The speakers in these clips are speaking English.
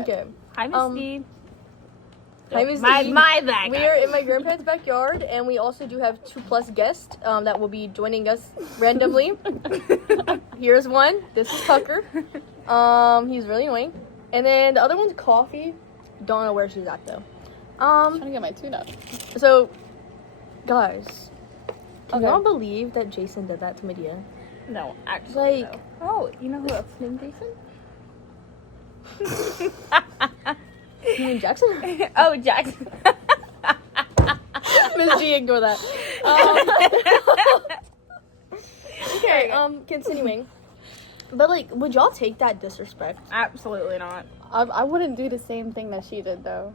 Okay. Hi, Misty. Hi, Miss My E. bad. We are in my grandparents' backyard, and we also do have 2+ guests that will be joining us randomly. Here's one. This is Tucker. He's really annoying. And then the other one's Coffee. Don't know where she's at though. I'm trying to get my tune up. So, guys, can Okay. y'all believe that Jason did that to Medea? No, actually, Like, no. Oh, you know who else is named Jason? You mean Jackson? Oh, Jackson. Miss G, ignore that. Okay, continuing. But, like, would y'all take that disrespect? Absolutely not. I wouldn't do the same thing that she did, though.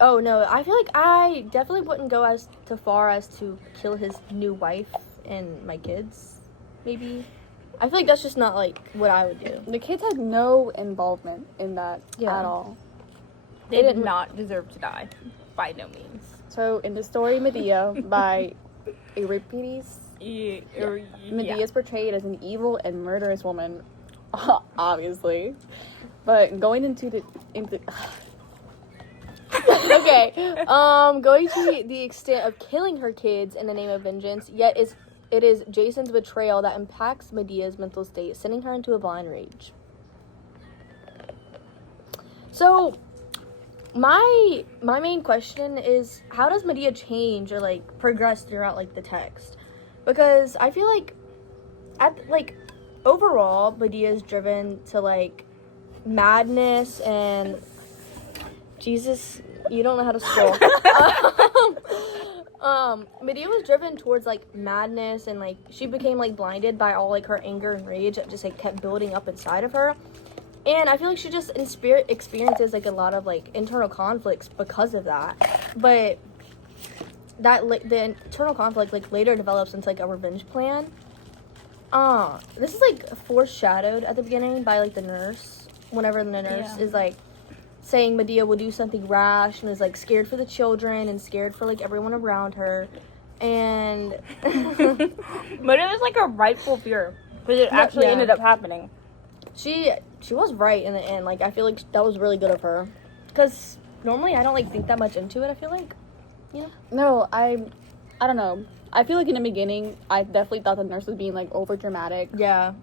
Oh, no, I feel like I definitely wouldn't go as too far as to kill his new wife and my kids, maybe. I feel like that's just not, like, what I would do. The kids had no involvement in that Yeah. at all. They did not deserve to die. By no means. So, in the story Medea by Euripides, Yeah. Medea is portrayed as an evil and murderous woman, obviously. But going into Okay, going to the extent of killing her kids in the name of vengeance, yet it is Jason's betrayal that impacts Medea's mental state, sending her into a blind rage. So, my main question is, how does Medea change or, like, progress throughout, like, the text? Because I feel like, overall, Medea is driven to, like, madness and... Jesus, you don't know how to scroll. Medea was driven towards, like, madness, and, like, she became, like, blinded by all, like, her anger and rage that just, like, kept building up inside of her. And I feel like she just, in spirit, experiences, like, a lot of, like, internal conflicts because of that. But that, like, the internal conflict, like, later develops into, like, a revenge plan. This is, like, foreshadowed at the beginning by, like, the nurse. Whenever the nurse is, like, saying Medea will do something rash and is, like, scared for the children and scared for, like, everyone around her. And... But it was, like, a rightful fear. Because it actually ended up happening. She was right in the end. Like, I feel like that was really good of her. Because normally I don't, like, think that much into it, I feel like. You know? No, I don't know. I feel like in the beginning, I definitely thought the nurse was being, like, over dramatic. Yeah.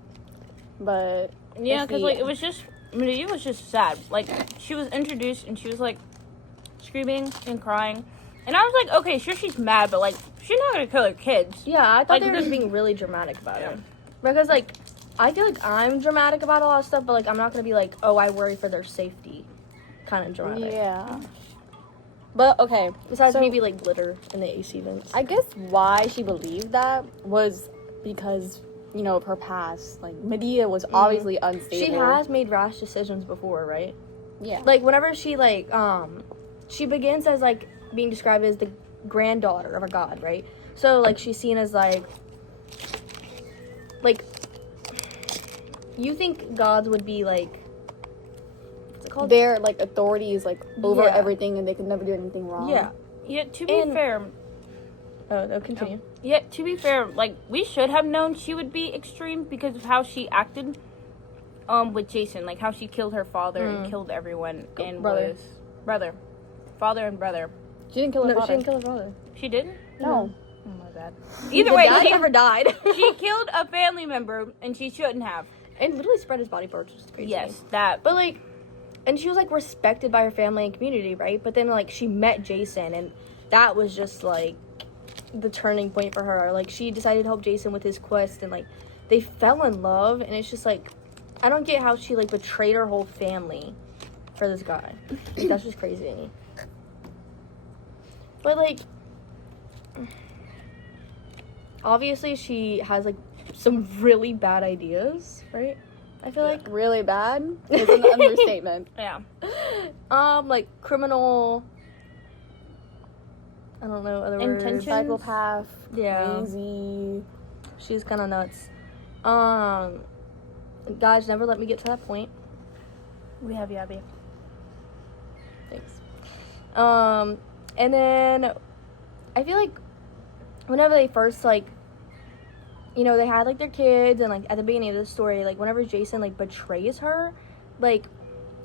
But Yeah, because, like, it was just... Medea was just sad. Like, she was introduced and she was, like, screaming and crying. And I was like, okay, sure, she's mad, but, like, she's not gonna kill her kids. Yeah, I thought Like, they were just being really dramatic about it. Because, like, I feel like I'm dramatic about a lot of stuff, but, like, I'm not gonna be like, oh, I worry for their safety kind of dramatic. yeah. But, okay. Besides so, maybe, like, glitter in the AC vents. I guess why she believed that was because, you know, of her past. Like, Medea was obviously unstable. She has made rash decisions before, right? Yeah. Like, whenever she, like, she begins as, like, being described as the granddaughter of a god, right? So, like, she's seen as, like, you think gods would be, like, what's it called? Their, like, authority is, like, over Yeah. everything and they could never do anything wrong. Yeah. Yeah, to be fair... Oh, continue. Yeah, to be fair, like, we should have known she would be extreme because of how she acted with Jason. Like, how she killed her father and killed everyone and Brother. Father and brother. She didn't kill her No, father. she didn't kill her father. She didn't? No. Oh, my bad. Either way, Dad she, never died. she killed a family member and she shouldn't have. And literally spread his body parts, which is crazy. Yes, that. But, like, and she was, like, respected by her family and community, right? But then, like, she met Jason, and that was just, like, the turning point for her. Like, she decided to help Jason with his quest, and, like, they fell in love, and it's just, like, I don't get how she, like, betrayed her whole family for this guy. Like, that's just crazy to me. But, like, obviously she has, like, some really bad ideas, right? I feel like Really bad is an understatement. Yeah. like, criminal, I don't know, other Intentions? words. Psychopath. Yeah. Crazy. She's kind of nuts. Guys, never let me get to that point. We have Yabby. Thanks. And then I feel like whenever they first, like, you know, they had, like, their kids, and, like, at the beginning of the story, like, whenever Jason, like, betrays her, like,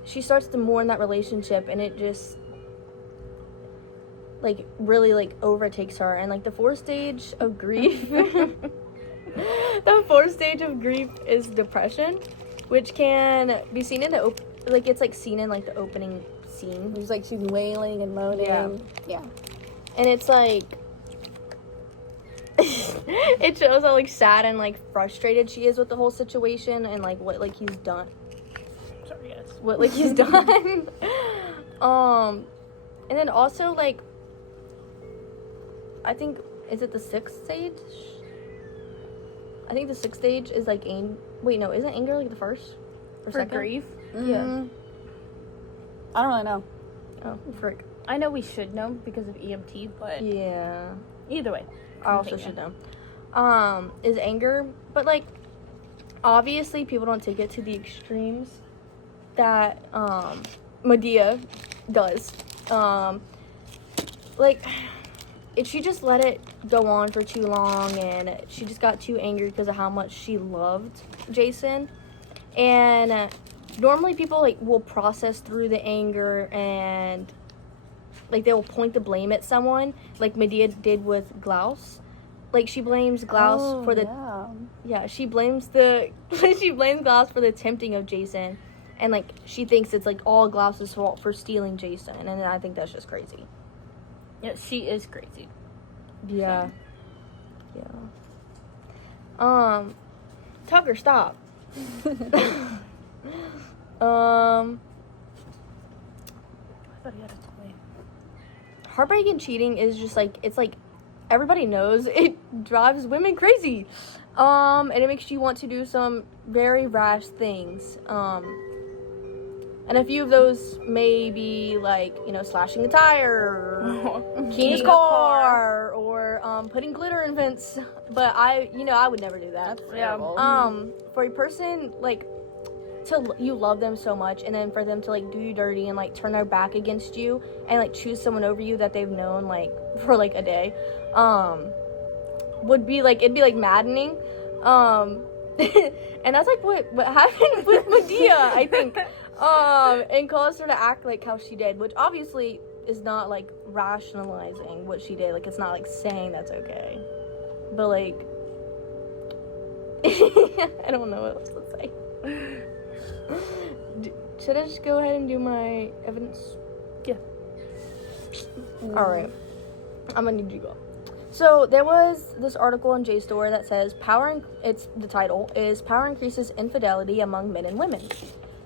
she starts to mourn that relationship, and it just like really like overtakes her. And like the fourth stage of grief the fourth stage of grief is depression, which can be seen in the it's like seen in like the opening scene. It's like she's wailing and moaning. Yeah. And it's like it shows how like sad and like frustrated she is with the whole situation, and like what like he's done. Sorry, yes. What like he's done. And then also like I think, is it the sixth stage? I think the sixth stage is like wait, no, isn't anger like the first or For second? grief? Yeah. I don't really know. Oh, frick. I know we should know because of EMT, but Yeah. either way. I also should know. Is anger, but like obviously people don't take it to the extremes that Medea does. Like if she just let it go on for too long, and she just got too angry because of how much she loved Jason. And normally people like will process through the anger, and like they will point the blame at someone, like Medea did with Glaus. Like she blames Glaus for the she blames she blames Glaus for the tempting of Jason, and like she thinks it's like all Glaus's fault for stealing Jason, and I think that's just crazy. Yeah, she is crazy. Yeah. Yeah. Tucker, stop. I thought he had a toy. Heartbreak and cheating is just like, it's like everybody knows it drives women crazy. And it makes you want to do some very rash things. And a few of those may be like, you know, slashing the tire, or keying a car, or putting glitter in vents. But I would never do that. Yeah. For a person like you love them so much, and then for them to like do you dirty and like turn their back against you and like choose someone over you that they've known like for like a day, would be like, it'd be like maddening. And that's like what happened with Medea, I think. And caused her to act like how she did, which obviously is not like rationalizing what she did. Like it's not like saying that's okay, but like I don't know what else to say. Should I just go ahead and do my evidence? Yeah. All right. I'm gonna need you to go. So there was this article on JSTOR that says the title is Power Increases Infidelity Among Men and Women.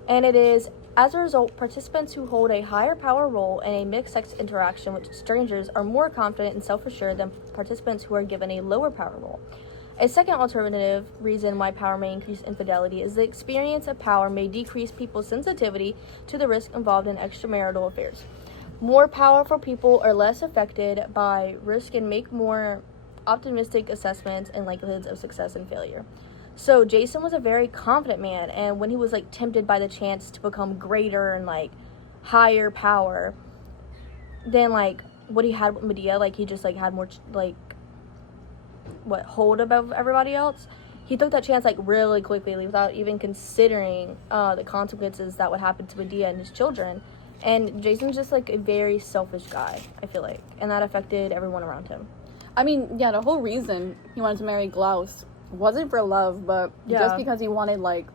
And it is, as a result, participants who hold a higher power role in a mixed-sex interaction with strangers are more confident and self-assured than participants who are given a lower power role. A second alternative reason why power may increase infidelity is the experience of power may decrease people's sensitivity to the risk involved in extramarital affairs. More powerful people are less affected by risk and make more optimistic assessments and likelihoods of success and failure. So Jason was a very confident man, and when he was like tempted by the chance to become greater and like higher power than like what he had with Medea, like he just like had more hold above everybody else, he took that chance like really quickly without even considering the consequences that would happen to Medea and his children. And Jason's just like a very selfish guy, I feel like, and that affected everyone around him. I mean, yeah, the whole reason he wanted to marry Glaus wasn't for love, but just because he wanted like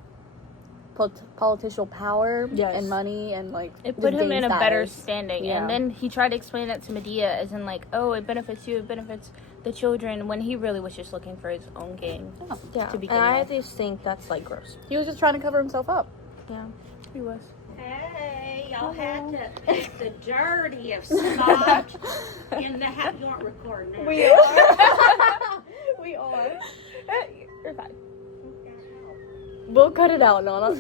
political power and money, and like it put him in a better status. standing. And then he tried to explain that to Medea as in like, oh, it benefits you, it benefits the children, when he really was just looking for his own gain. Yeah, to begin and I with. just think that's like gross. He was just trying to cover himself up. Yeah, He was. Hey, y'all had to pick the dirtiest spot in the house. You aren't recording now. we are. We are. You're fine. We'll cut it out, Nana.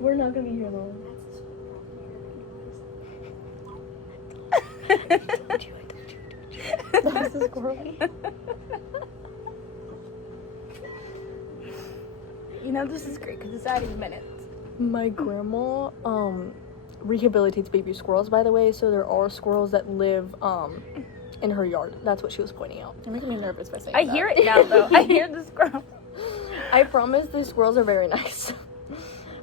We're not gonna be here long. That's a squirrel. You know, this is great because it's adding minutes. My grandma rehabilitates baby squirrels, by the way, so there are squirrels that live in her yard. That's what she was pointing out. You're making me nervous by saying I that. hear it now, though. I hear the squirrel. I promise the squirrels are very nice.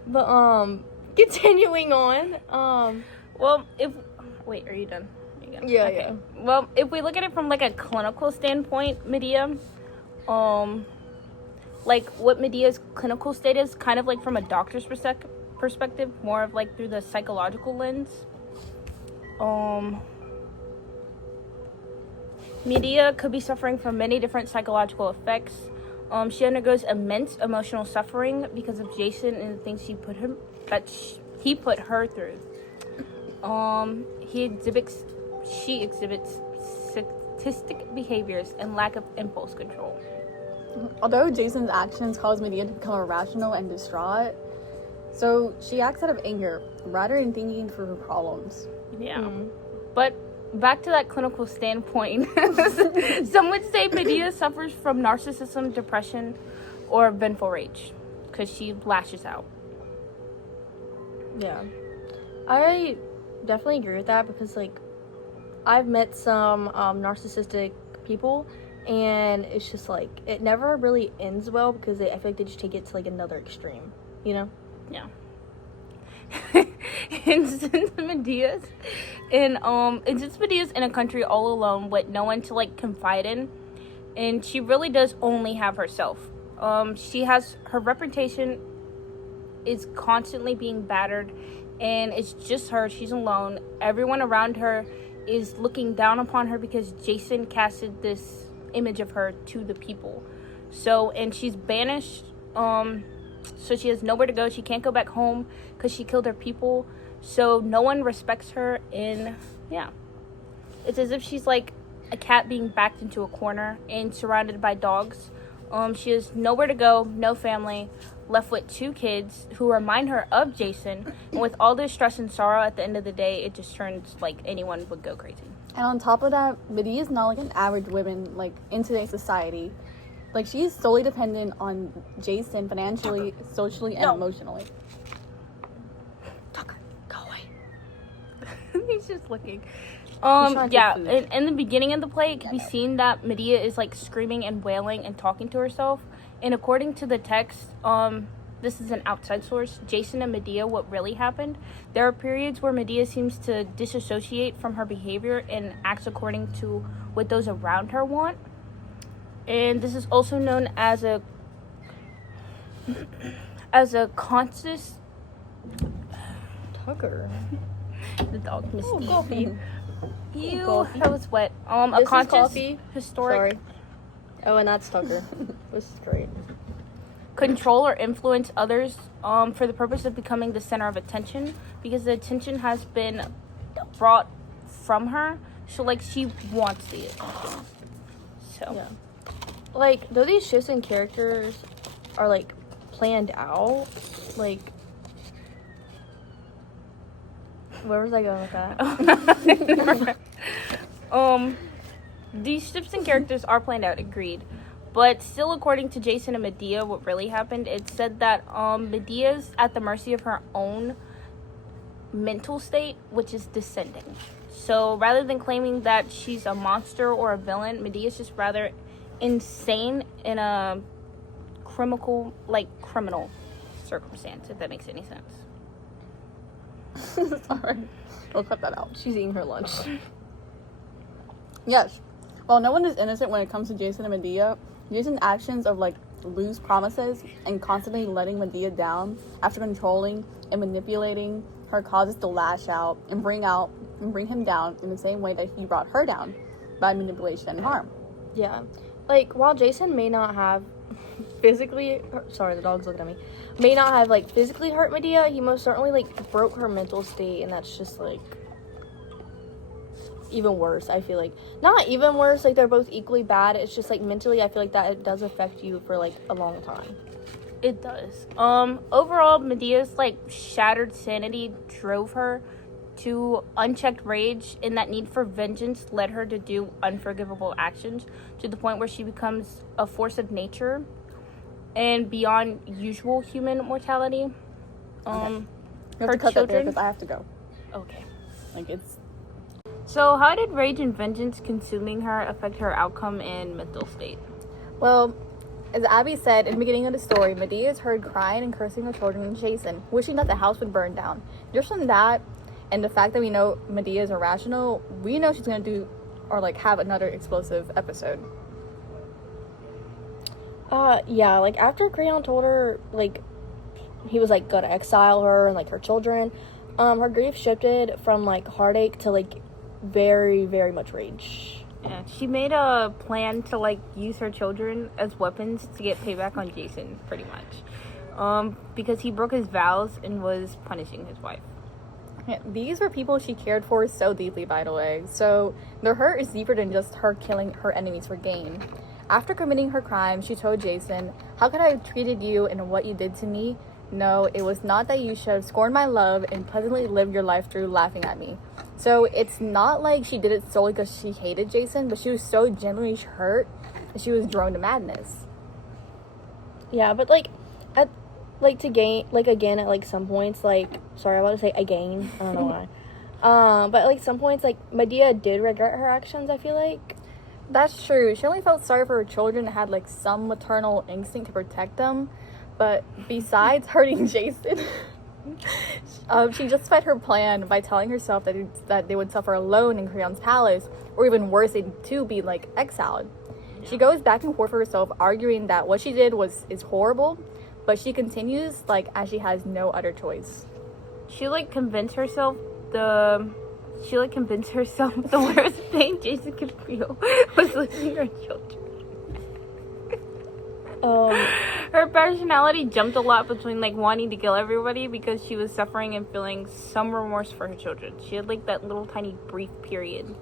But, continuing on, Well, wait, are you done? Yeah, okay. yeah. Well, if we look at it from, like, a clinical standpoint, Medea, like, what Medea's clinical state is, kind of, like, from a doctor's perspective, more of, like, through the psychological lens. Medea could be suffering from many different psychological effects. She undergoes immense emotional suffering because of Jason and the things he put her through. She exhibits sadistic behaviors and lack of impulse control. Although Jason's actions cause Medea to become irrational and distraught, so she acts out of anger rather than thinking through her problems. Yeah. But back to that clinical standpoint, some would say Medea suffers from narcissism, depression, or vengeful rage because she lashes out. yeah. I definitely agree with that because, like, I've met some narcissistic people, and it's just, like, it never really ends well because I feel like they just take it to, like, another extreme, you know? Yeah. And since Medea's in a country all alone with no one to, like, confide in, and she really does only have herself. Her reputation is constantly being battered, and it's just her. She's alone. Everyone around her is looking down upon her because Jason casted this image of her to the people. So, and she's banished. So she has nowhere to go. She can't go back home because she killed her people. So no one respects her. And yeah, it's as if she's like a cat being backed into a corner and surrounded by dogs. She has nowhere to go, no family, left with 2 kids who remind her of Jason. And with all this stress and sorrow, at the end of the day, it just turns like anyone would go crazy. And on top of that, Medea is not like an average woman like in today's society. Like, she is solely dependent on Jason financially, socially, and emotionally. Tucker, go away. He's just looking. Yeah, in the beginning of the play, it can be seen that Medea is like screaming and wailing and talking to herself. And according to the text, this is an outside source, Jason and Medea, what really happened. There are periods where Medea seems to disassociate from her behavior and acts according to what those around her want. And this is also known as a conscious. Tucker. The dog Misty. Oh, coffee. Ew, Coffee. that was wet. This A is conscious coffee. historic Sorry. Oh, and that's Tucker. This is great. control or influence others for the purpose of becoming the center of attention, because the attention has been brought from her. So like she wants the attention. So Yeah. Like, though these shifts in characters are, like, planned out, like, where was I going with that? These shifts in characters are planned out, agreed. But still, according to Jason and Medea, what really happened, it said that Medea's at the mercy of her own mental state, which is descending. So rather than claiming that she's a monster or a villain, Medea's just rather insane in a criminal circumstance, if that makes any sense. Sorry. We'll cut that out. She's eating her lunch. Yes. While no one is innocent when it comes to Jason and Medea, Jason's actions of like loose promises and constantly letting Medea down after controlling and manipulating her causes to lash out and bring him down in the same way that he brought her down by manipulation and harm. Yeah. Like, while Jason may not have physically, sorry, the dog's looking at me, may not have, like, physically hurt Medea, he most certainly, like, broke her mental state, and that's just, like, even worse, I feel like. Not even worse, like, they're both equally bad, it's just, like, mentally, I feel like that it does affect you for, like, a long time. It does. Overall, Medea's, like, shattered sanity drove her to unchecked rage, and that need for vengeance led her to do unforgivable actions to the point where she becomes a force of nature and beyond usual human mortality. You have to cut that there because I have to go. Okay. Like, it's... So, how did rage and vengeance consuming her affect her outcome and mental state? Well, as Abby said in the beginning of the story, Medea is heard crying and cursing her children and Jason, wishing that the house would burn down. Just from that, and the fact that we know Medea is irrational, we know she's gonna do or like have another explosive episode. Yeah, like after Creon told her like he was like gonna exile her and like her children, her grief shifted from like heartache to like very, very much rage. Yeah, she made a plan to like use her children as weapons to get payback on Jason, pretty much, because he broke his vows and was punishing his wife. Yeah, these were people she cared for so deeply, by the way. So the hurt is deeper than just her killing her enemies for gain. After committing her crime, she told Jason, "How could I have treated you and what you did to me? No, it was not that you should have scorned my love and pleasantly lived your life through laughing at me." So it's not like she did it solely because she hated Jason, but she was so genuinely hurt that she was drawn to madness. Yeah, but like at like to gain like again at like some points like sorry I'm about to say again I don't know why but like some points like Medea did regret her actions. I feel like That's true. She only felt sorry for her children and had like some maternal instinct to protect them. But besides hurting Jason, she justified her plan by telling herself that they would suffer alone in Creon's palace, or even worse, they'd too be like exiled. She goes back and forth for herself, arguing that what she did is horrible, but she continues like as she has no other choice. She convinced herself the worst pain Jason could feel was losing her children. Her personality jumped a lot between wanting to kill everybody because she was suffering and feeling some remorse for her children. She had that little tiny brief period.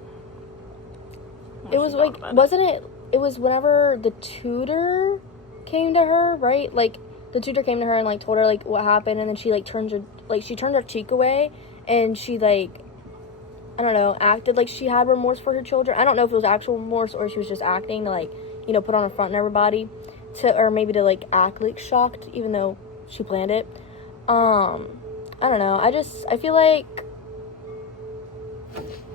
It was wasn't it? It was whenever the tutor came to her, right? Like the tutor came to her and told her what happened, and then she turned her cheek away, and she I don't know, acted like she had remorse for her children. I don't know if it was actual remorse or she was just acting to put on a front in everybody, or maybe to act shocked even though she planned it. I don't know. I feel like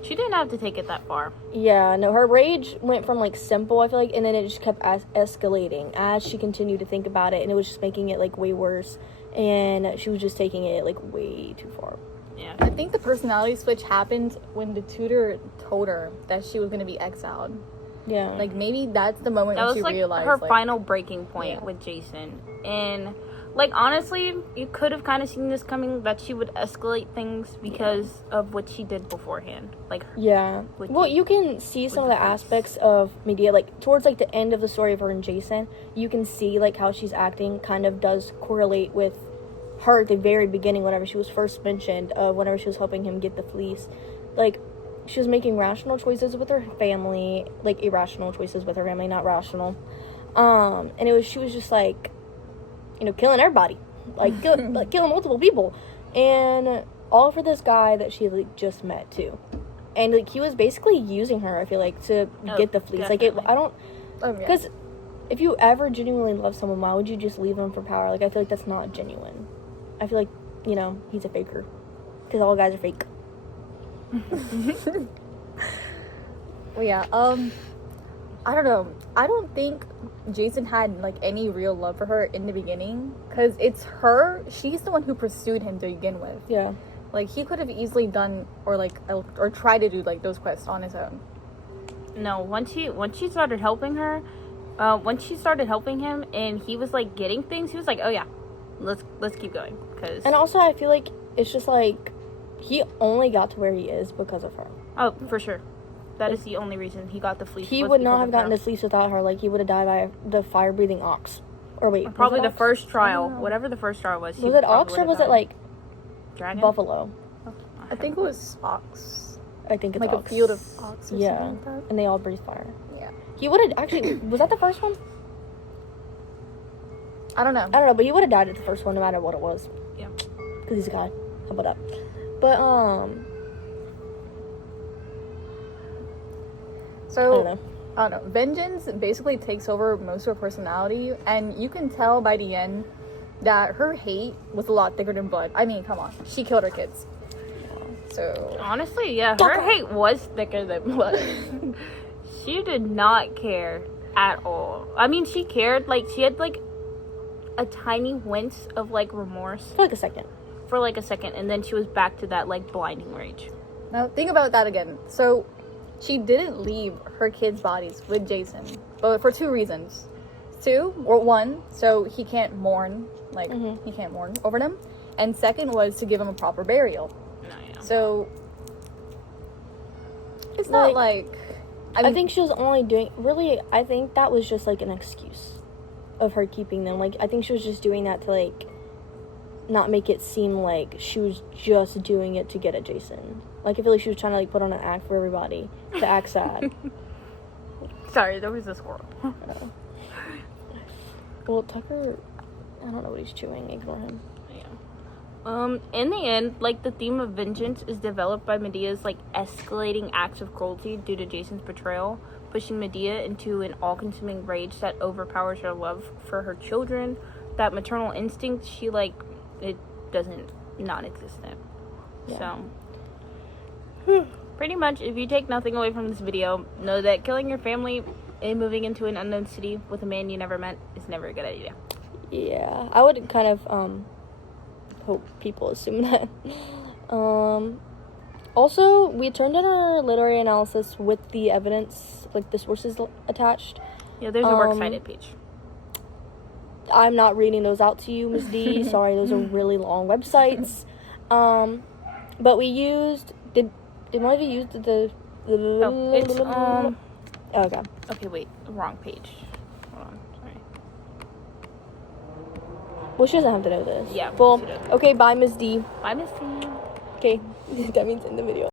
she didn't have to take it that far. Yeah, no, her rage went from simple, I feel like, and then it just kept escalating as she continued to think about it, and it was just making it way worse, and she was just taking it way too far. Yeah, I think the personality switch happened when the tutor told her that she was going to be exiled. Yeah, maybe that's the moment that when was she realized her final breaking point with Jason. And honestly, you could have kind of seen this coming, that she would escalate things because of what she did beforehand. Well, you can see some of the aspects of Medea, towards the end of the story of her and Jason. You can see how she's acting kind of does correlate with her at the very beginning, whenever she was first mentioned, whenever she was helping him get the fleece. She was making rational choices with her family, irrational choices with her family, not rational. And she was just killing everybody, killing multiple people, and all for this guy that she just met too, and he was basically using her. I feel to get the fleece. Because if you ever genuinely love someone, why would you just leave them for power? I feel that's not genuine. I feel he's a faker, because all guys are fake. Well, yeah, I don't know. I don't think Jason had any real love for her in the beginning, because it's her. She's the one who pursued him to begin with. Yeah. He could have easily done or tried to do those quests on his own. No, once she started helping her, once she started helping him, and he was getting things, he was oh yeah, let's keep going. And also, I feel it's just he only got to where he is because of her. Oh, for sure. That is the only reason he got the fleece. He would not have gotten the fleece without her. He would have died by the fire-breathing ox. Or wait, probably the first trial. Whatever the first trial was. Was it ox or was it dragon? Buffalo? I think it was ox. I think it's ox. A field of ox or something like that. And they all breathe fire. Yeah. He would have actually... Was that the first one? I don't know, but he would have died at the first one no matter what it was. Yeah. Because he's a guy. How about that? But, So, I don't know. Vengeance basically takes over most of her personality, and you can tell by the end that her hate was a lot thicker than blood. I mean, come on. She killed her kids. So Honestly, yeah, Fuck her her. hate was thicker than blood. She did not care at all. I mean, she cared, like, she had, like, a tiny wince of, like, remorse For like a second. for, like, a second, and then she was back to that, like, blinding rage. now think about that again. So she didn't leave her kids' bodies with Jason, but for 2 reasons. 2 or 1, so he can't mourn, like he can't mourn over them, and second was to give him a proper burial. No, yeah. So it's not like I think she was only doing, really, I think that was just like an excuse of her keeping them. Like, I think she was just doing that to, like, not make it seem like she was just doing it to get at Jason. Like, I feel like she was trying to, like, put on an act for everybody to act sad. Sorry, there was a squirrel. Well, Tucker, I don't know what he's chewing. Ignore him. In the end, like, the theme of vengeance is developed by Medea's, like, escalating acts of cruelty due to Jason's betrayal, pushing Medea into an all-consuming rage that overpowers her love for her children. That maternal instinct, she, like, it doesn't, non-existent. Yeah. So, pretty much, if you take nothing away from this video, know that killing your family and moving into an unknown city with a man you never met is never a good idea. Yeah, I would kind of, hope people assume that. Also, we turned in our literary analysis with the evidence, like the sources attached. Yeah, there's a works cited page. I'm not reading those out to you, Ms. D. Sorry, those are really long websites. But we used, did one of you use the okay. Okay, wait, wrong page. Hold on, sorry. Well, she doesn't have to know this. Yeah, Well, she doesn't. okay, bye, Ms. D. Bye, Miss T. Okay, that means in the video.